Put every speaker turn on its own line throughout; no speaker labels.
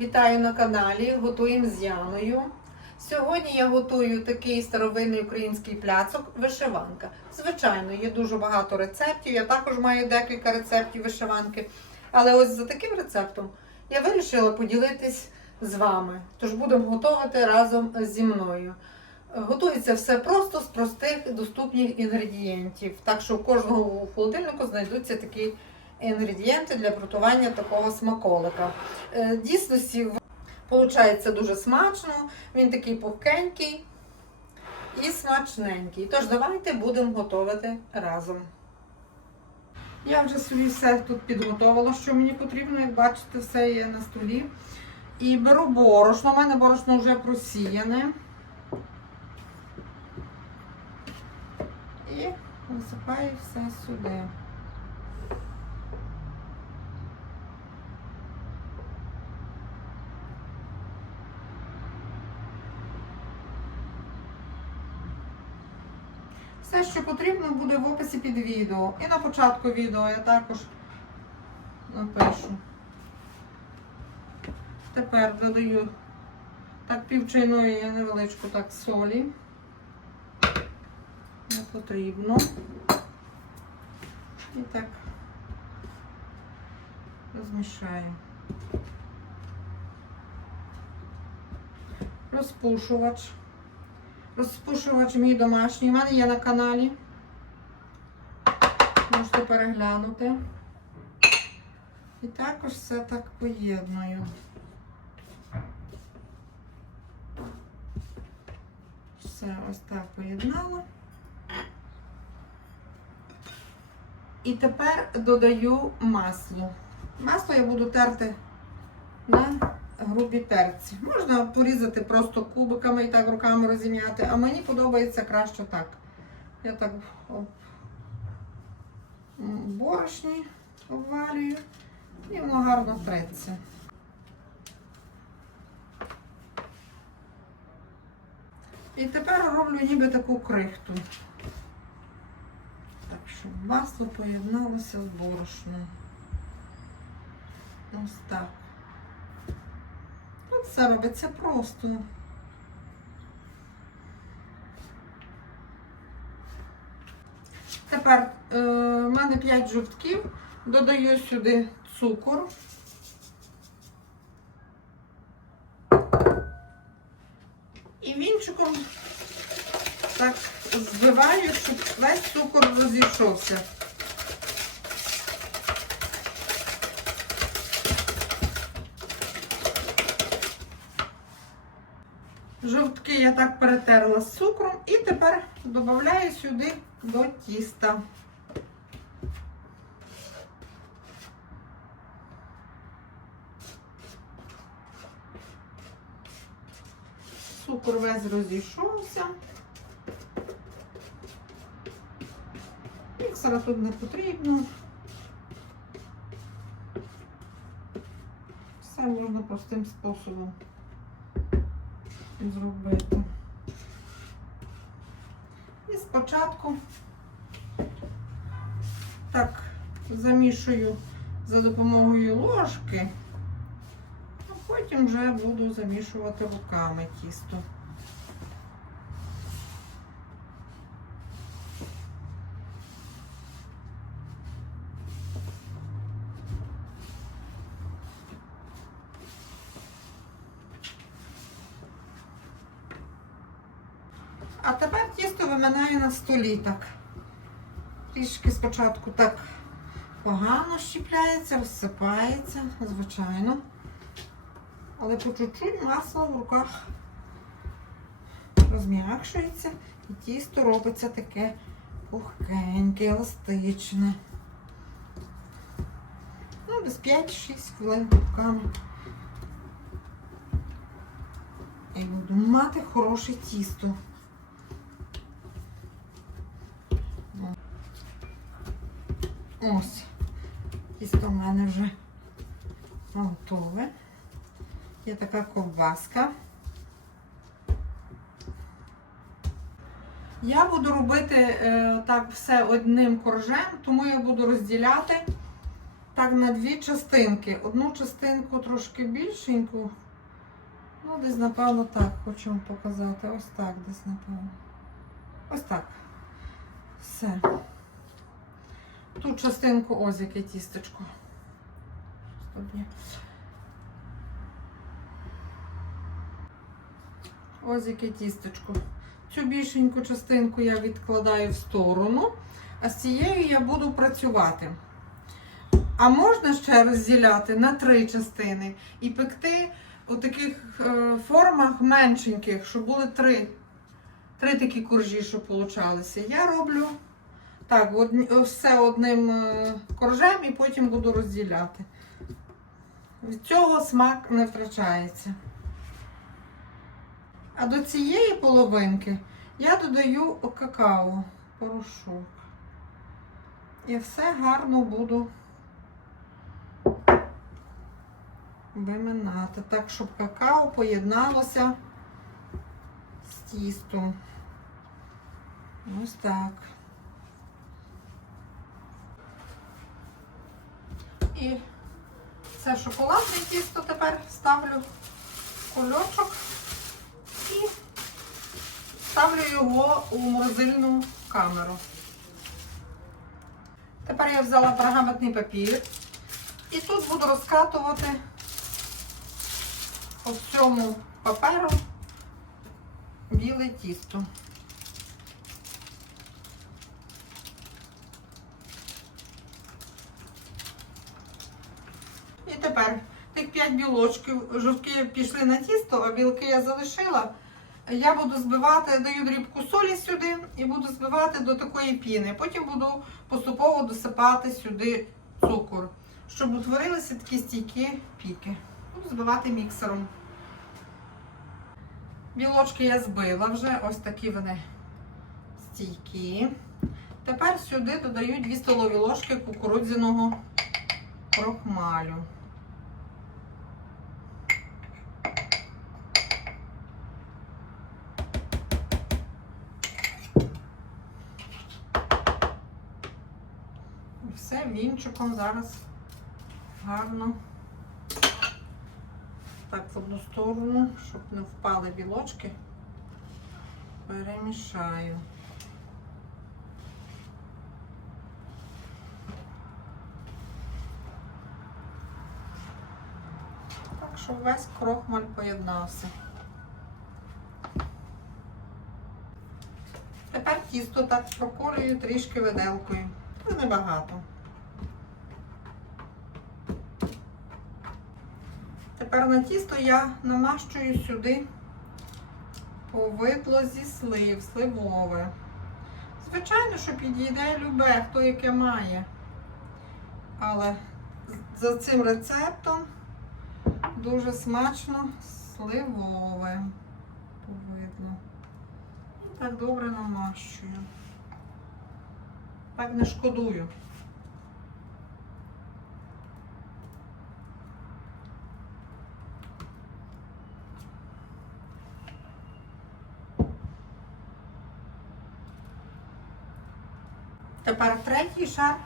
Вітаю на каналі. Готуємо з Яною. Сьогодні я готую такий старовинний український пляцок вишиванка. Звичайно, є дуже багато рецептів. Я також маю декілька рецептів вишиванки. Але ось за таким рецептом я вирішила поділитись з вами. Тож будемо готувати разом зі мною. Готується все просто з простих доступних інгредієнтів. Так що у кожного холодильнику знайдуться такі інгредієнти для приготування такого смаколика. Е, Дійсності виходить дуже смачно, він такий пухкенький і смачненький. Тож давайте будемо готувати разом. Я вже собі все тут підготувала, що мені потрібно, як бачите, все є на столі. І беру борошно. У мене борошно вже просіяне. І висипаю все сюди. Все, що потрібно, буде в описі під відео. І на початку відео я також напишу. Тепер додаю так півчайної невеличку так солі. Не потрібно. І так розмішаю. Розпушувач. Розпушувач мій домашній. У мене є на каналі. Можете переглянути. І також все так поєдную. Все ось так поєднала. І тепер додаю масло. Масло я буду терти на грубі терці. Можна порізати просто кубиками і так руками розім'яти, а мені подобається краще так. Я так борошні обвалюю і воно гарно треться. І тепер роблю ніби таку крихту. Так, щоб масло поєдналося з борошном. Ось так. Це робиться просто. Тепер е, в мене 5 жовтків, додаю сюди цукор. І вінчиком так збиваю, щоб весь цукор розійшовся. Жовтки я так перетерла з цукром і тепер додаю сюди до тіста. Цукор весь розійшовся. Міксера тут не потрібно. Все можна простим способом зробити. І спочатку так замішую за допомогою ложки, а потім вже буду замішувати руками тісто. А тепер тісто виминаю на столі так. Трішки спочатку так погано щіпляється, розсипається, звичайно. Але по чуть-чуть масло в руках розм'якшується і тісто робиться таке пухкеньке, еластичне. Ну, десь 5-6 хвилин руками. І буду мати хороше тісто. Ось, тісто в мене вже готове. Є така ковбаска. Я буду робити е, так все одним коржем, тому я буду розділяти так на дві частинки. Одну частинку трошки більшеньку. Ну, десь, напевно, так хочу вам показати. Ось так, десь, напевно. Ось так. Все. Ту частинку ось яке тістечко. Ось яке тістечко. Цю більшеньку частинку я відкладаю в сторону, а з цією я буду працювати. А можна ще розділяти на три частини і пекти у таких е, формах меншеньких, щоб були три, три такі коржі, щоб получалися. Я роблю так, все одним е, коржем і потім буду розділяти. Від цього смак не втрачається. А до цієї половинки я додаю какао, порошок. І все гарно буду виминати, так, щоб какао поєдналося з тістом. Ось так. І це шоколадне тісто тепер ставлю в кульочок і ставлю його у морозильну камеру. Тепер я взяла пергаментний папір і тут буду розкатувати по всьому паперу біле тісто. Тепер тих 5 білочків, жовтки пішли на тісто, а білки я залишила. Я буду збивати, даю дрібку солі сюди і буду збивати до такої піни. Потім буду поступово досипати сюди цукор, щоб утворилися такі стійкі піки. Буду збивати міксером. Білочки я збила вже, ось такі вони стійкі. Тепер сюди додаю 2 столові ложки кукурудзяного крохмалю. І все вінчиком зараз гарно. Так, в одну сторону, щоб не впали білочки, перемішаю. Так, щоб весь крохмаль поєднався. Тепер тісто так проколюю трішки виделкою. Це небагато. Тепер на тісто я намащую сюди повидло зі слив, сливове. Звичайно, що підійде любе, хто яке має. Але за цим рецептом дуже смачно сливове повидло. І так добре намащую. Так не шкодую. Тепер третій шар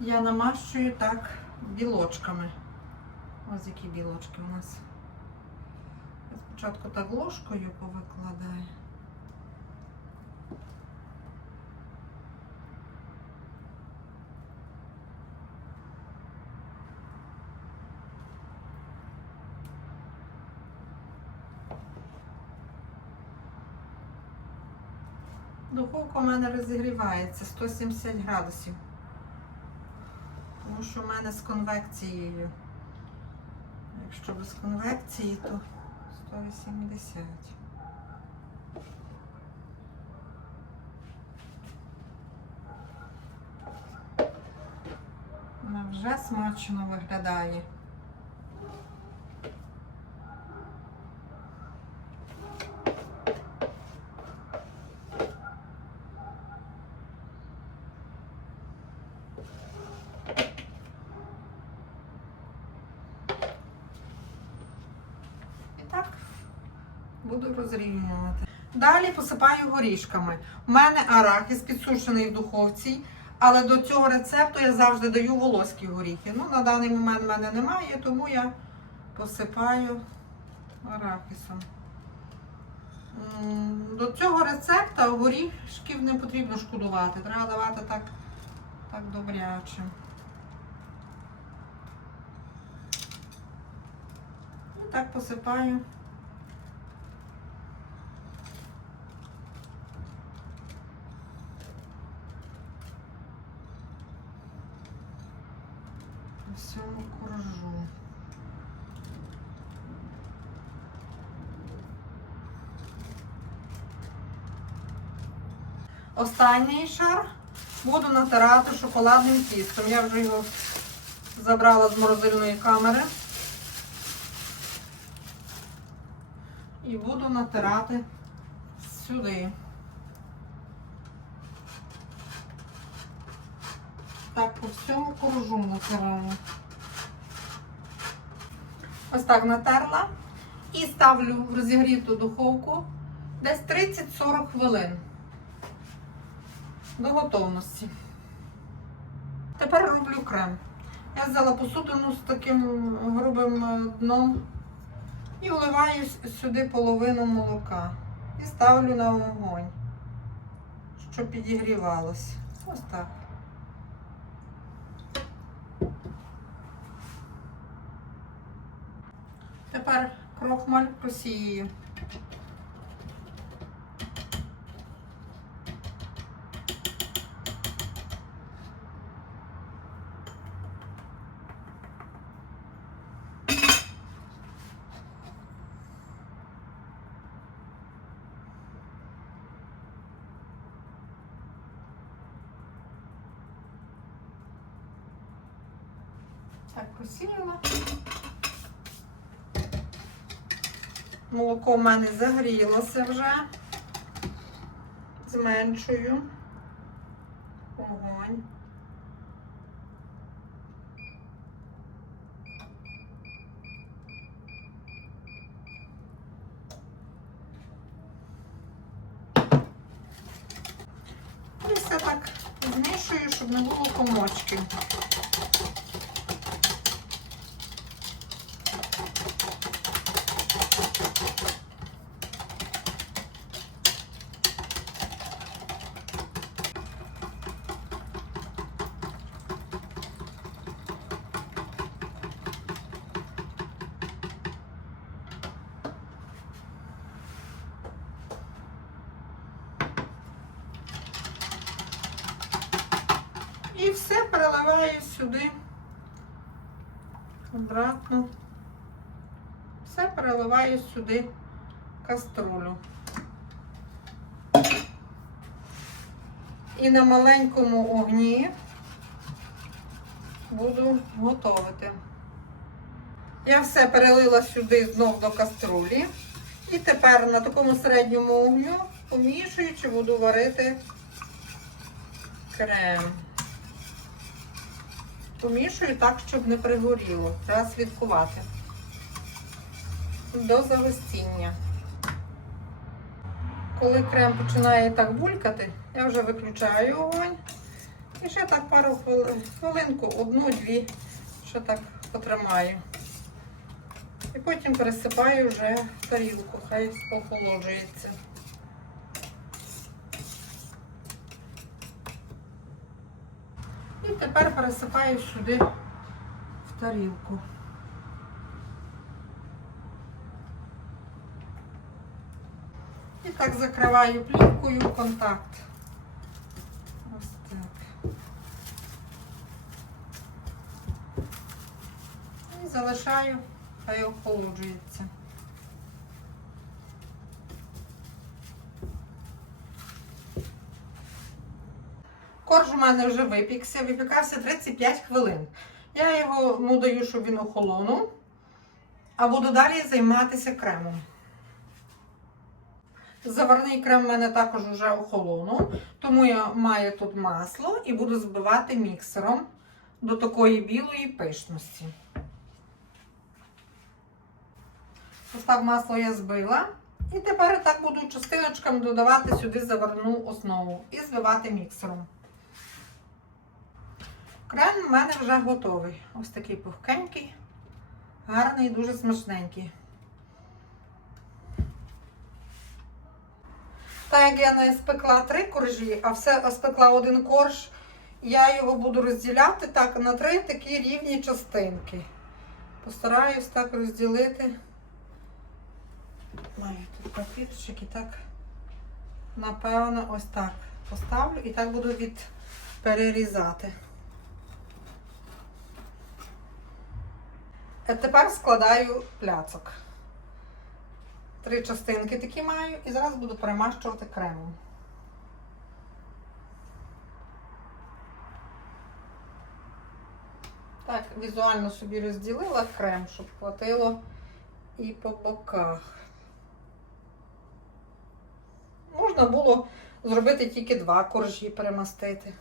я намащую так білочками. Ось які білочки у нас. Спочатку так ложкою повикладаю. Духовка у мене розігрівається 170 градусів. Тому що в мене з конвекцією. Якщо без конвекції, то 180. Вона вже смачно виглядає. Так буду розрівнювати. Далі посипаю горішками. У мене арахіс підсушений в духовці, Але до цього рецепту я завжди даю волоські горіхи. Ну, на даний момент в мене немає, тому я посипаю арахісом. До цього рецепта горішків не потрібно шкодувати. Треба давати так, так добряче. І так посипаю. по всьому коржу. Останній шар буду натирати шоколадним тістом. Я вже його забрала з морозильної камери. І буду натирати сюди. Так, по всьому коржу натираю. Ось так натерла. І ставлю в розігріту духовку десь 30-40 хвилин до готовності. Тепер роблю крем. Я взяла посудину з таким грубим дном і вливаю сюди половину молока. І ставлю на вогонь, щоб підігрівалося. Ось так. Тепер крохмаль просіюю. Так, просіяла. Молоко в мене загрілося вже. Зменшую огонь. І все так змішую, щоб не було комочків. І все переливаю сюди. Обратно. Все переливаю сюди каструлю. І на маленькому огні буду готувати. Я все перелила сюди знов до каструлі. І тепер на такому середньому огню, помішуючи, буду варити крем. Помішую так, щоб не пригоріло. Треба слідкувати. До загустіння. Коли крем починає так булькати, я вже виключаю огонь. І ще так пару хвилин, хвилинку, одну-дві, ще так потримаю. І потім пересипаю вже в тарілку, хай охолоджується. І тепер пересипаю сюди в тарілку. І так закриваю плівкою контакт. Ось так. І залишаю, хай охолоджується. Корж у мене вже випікся, випікався 35 хвилин. Я йому даю, щоб він охолонув, а буду далі займатися кремом. Заварний крем в мене також вже охолонув, тому я маю тут масло і буду збивати міксером до такої білої пишності. Ось так масло я збила. І тепер так буду частиночками додавати сюди заварну основу і збивати міксером. Крем в мене вже готовий. Ось такий пухкенький, гарний, дуже смачненький. Так як я не спекла три коржі, а все спекла один корж, я його буду розділяти так на три такі рівні частинки. Постараюсь так розділити. Маю тут папірчик і так, напевно, ось так поставлю і так буду від перерізати. Тепер складаю пляцок. Три частинки такі маю і зараз буду перемащувати кремом. Так, візуально собі розділила крем, щоб хватило і по боках. Можна було зробити тільки два коржі перемастити.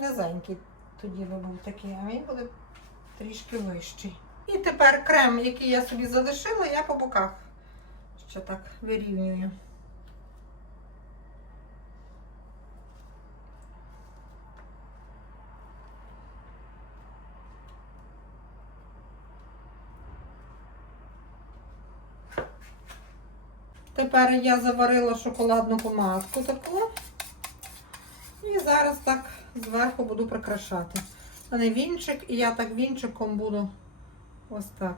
Низенький тоді би був такий, а він буде трішки вищий. І тепер крем, який я собі залишила, я по боках ще так вирівнюю. Тепер я заварила шоколадну помадку таку. І зараз так зверху буду прикрашати. Мене вінчик, і я так вінчиком буду ось так.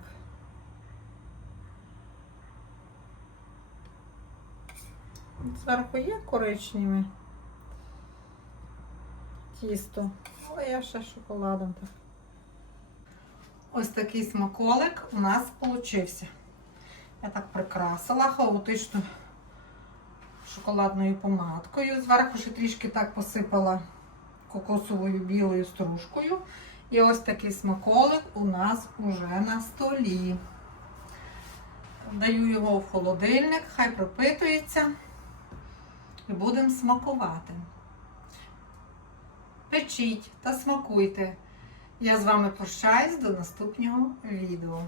Зверху є коричневе тісто, але я ще шоколадом так. Ось такий смаколик у нас получився. Я так прикрасила хаотично шоколадною помадкою. Зверху ще трішки так посипала кокосовою білою стружкою. І ось такий смаколик у нас уже на столі. Даю його в холодильник, хай пропитується. І будемо смакувати. Печіть та смакуйте. Я з вами прощаюсь до наступного відео.